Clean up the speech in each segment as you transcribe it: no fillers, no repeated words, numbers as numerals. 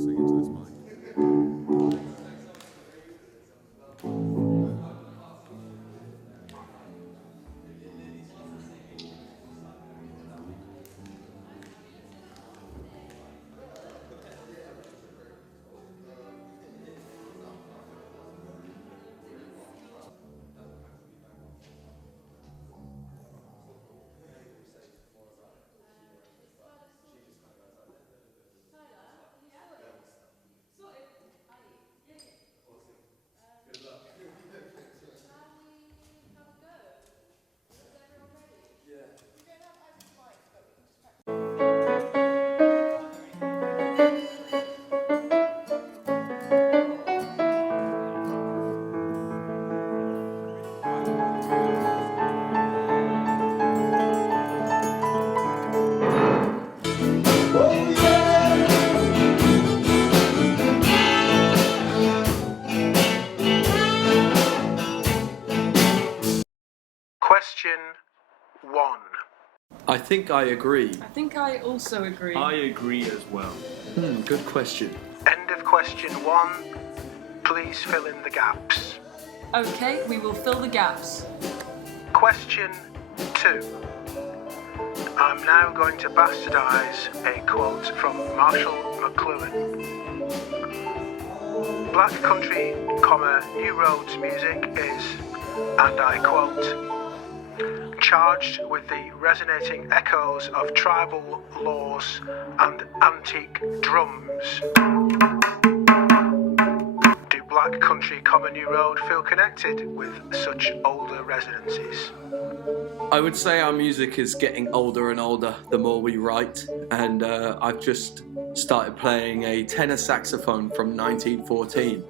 listening into this mic. Question 1. I think I agree. I think I also agree. I agree as well. Good question. End of question 1. Please fill in the gaps. Okay, we will fill the gaps. Question 2. I'm now going to bastardise a quote from Marshall McLuhan. Black country, New Roads music is, and I quote, charged with the resonating echoes of tribal laws and antique drums. Do Black Country, New Road feel connected with such older residences? I would say our music is getting older and older the more we write, and I've just started playing a tenor saxophone from 1914,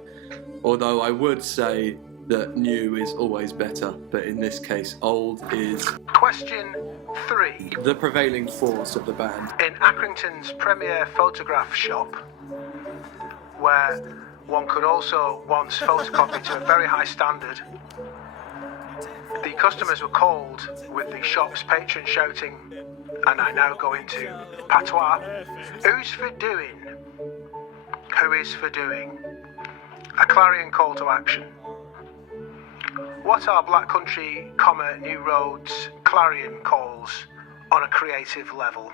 although I would say that new is always better, but in this case old is Question 3. the prevailing force of the band. In Accrington's premier photograph shop, where one could also once photocopy to a very high standard, the customers were called with the shop's patron shouting, and I now go into patois, who's for doing? Who is for doing? A clarion call to action. What are Black Country, New Roads clarion calls on a creative level?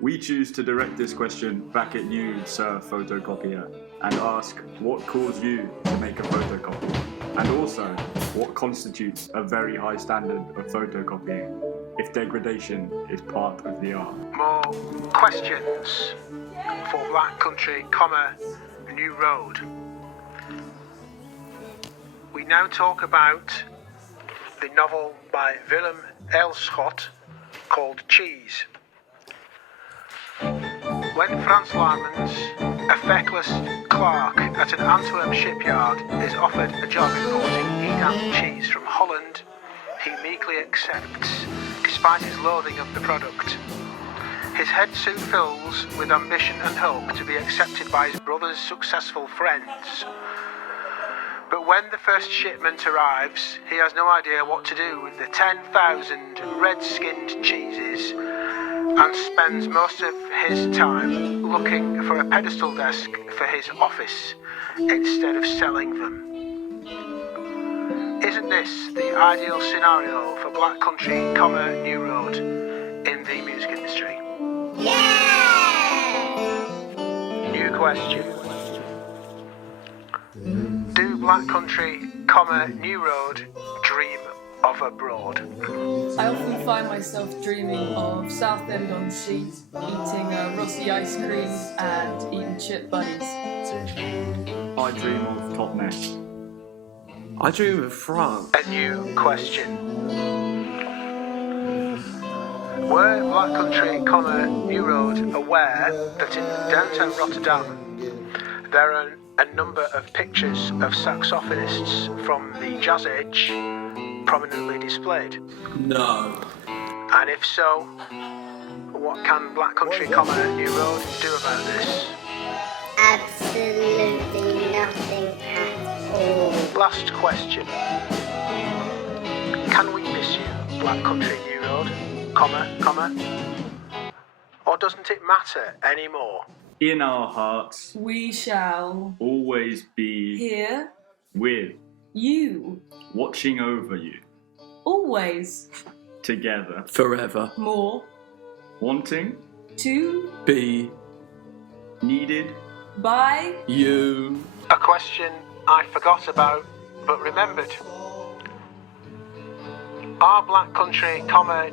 We choose to direct this question back at you, Sir Photocopier, and ask what caused you to make a photocopy, and also what constitutes a very high standard of photocopying, if degradation is part of the art. More questions for Black Country, New Road. We now talk about the novel by Willem Elschot called Cheese. When Frans Laarmans, a feckless clerk at an Antwerp shipyard, is offered a job importing Edam cheese from Holland, he meekly accepts, despite his loathing of the product. His head soon fills with ambition and hope to be accepted by his brother's successful friends. But when the first shipment arrives, he has no idea what to do with the 10,000 red-skinned cheeses and spends most of his time looking for a pedestal desk for his office instead of selling them. Isn't this the ideal scenario for Black Country, New Road in the music industry? New question. Do Black Country, New Road dream of abroad? I often find myself dreaming of Southend-on-Sea, eating Rossi ice cream and eating chip buddies. I dream of Totnes. I dream of France. A new question. Were Black Country, New Road aware that in downtown Rotterdam there are a number of pictures of saxophonists from the Jazz Age prominently displayed? No. And if so, what can Black Country, New Road do about this? Absolutely nothing at all. Last question. Can we miss you, Black Country, New Road, or doesn't it matter anymore? in our hearts, we shall always be hear with, you watching over you, always together, Forever. more wanting, to Be needed, by you. A question I forgot about but remembered. Are Black Country,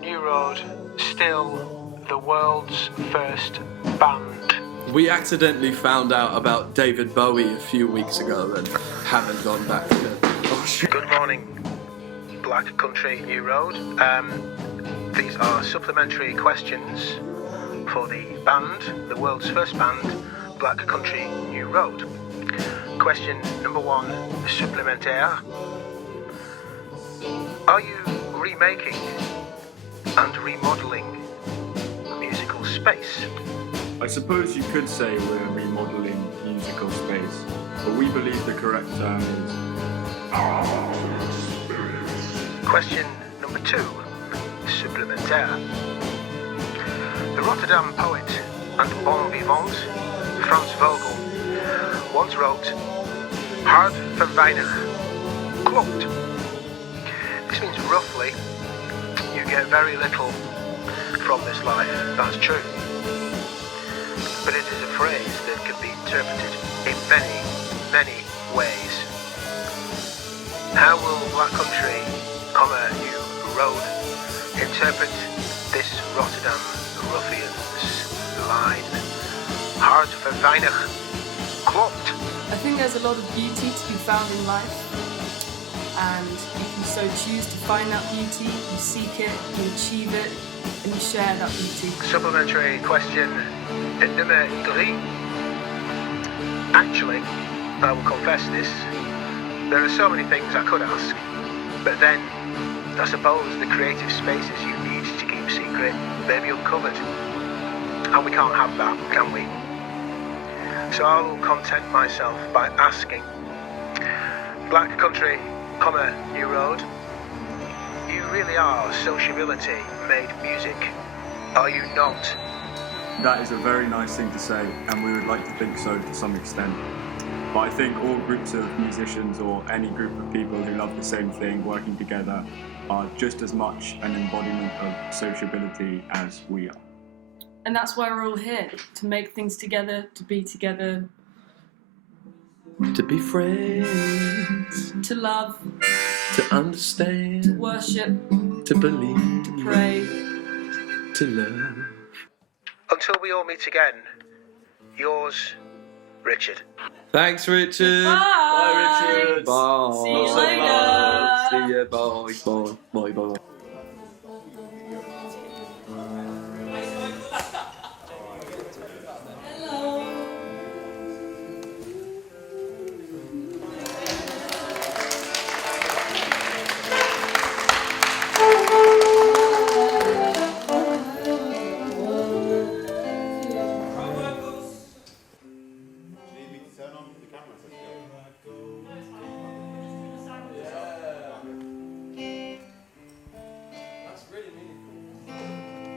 New Road still the world's first band? We accidentally found out about David Bowie a few weeks ago and haven't gone back to. Oh shit. Good morning, Black Country, New Road. These are supplementary questions for the band, the world's first band, Black Country, New Road. Question number 1, supplémentaire. Are you remaking and remodeling musical space? I suppose you could say we're remodeling musical space, but we believe the correct term is Question number 2, supplémentaire. The Rotterdam poet and bon vivant Frans Vogel once wrote, hard voor weinig, klopt. This means roughly, you get very little from this life. That's true. But it is a phrase that can be interpreted in many, many ways. How will Black Country, New Road interpret this Rotterdam ruffian's line? Hard voor weinig, klopt. I think there's a lot of beauty to be found in life, and you can so choose to find that beauty, you seek it, you achieve it, and you share that beauty. Supplementary question number 3. Actually, I will confess this, there are so many things I could ask, but then I suppose the creative spaces you need to keep secret may be uncovered, and we can't have that, can we? So I will content myself by asking, Black Country, New Road, you really are sociability made music, are you not? that is a very nice thing to say, and we would like to think so to some extent. But I think all groups of musicians or any group of people who love the same thing working together are just as much an embodiment of sociability as we are. And that's why we're all here, to make things together, to be together, To be friends, to love, to understand, to worship, to believe, to pray. to love. Until we all meet again, yours, Richard. Thanks, Richard. Bye. Richard. Bye. See you Lots of later. love. See ya. Bye. Bye. Bye. Bye. That's really meaningful.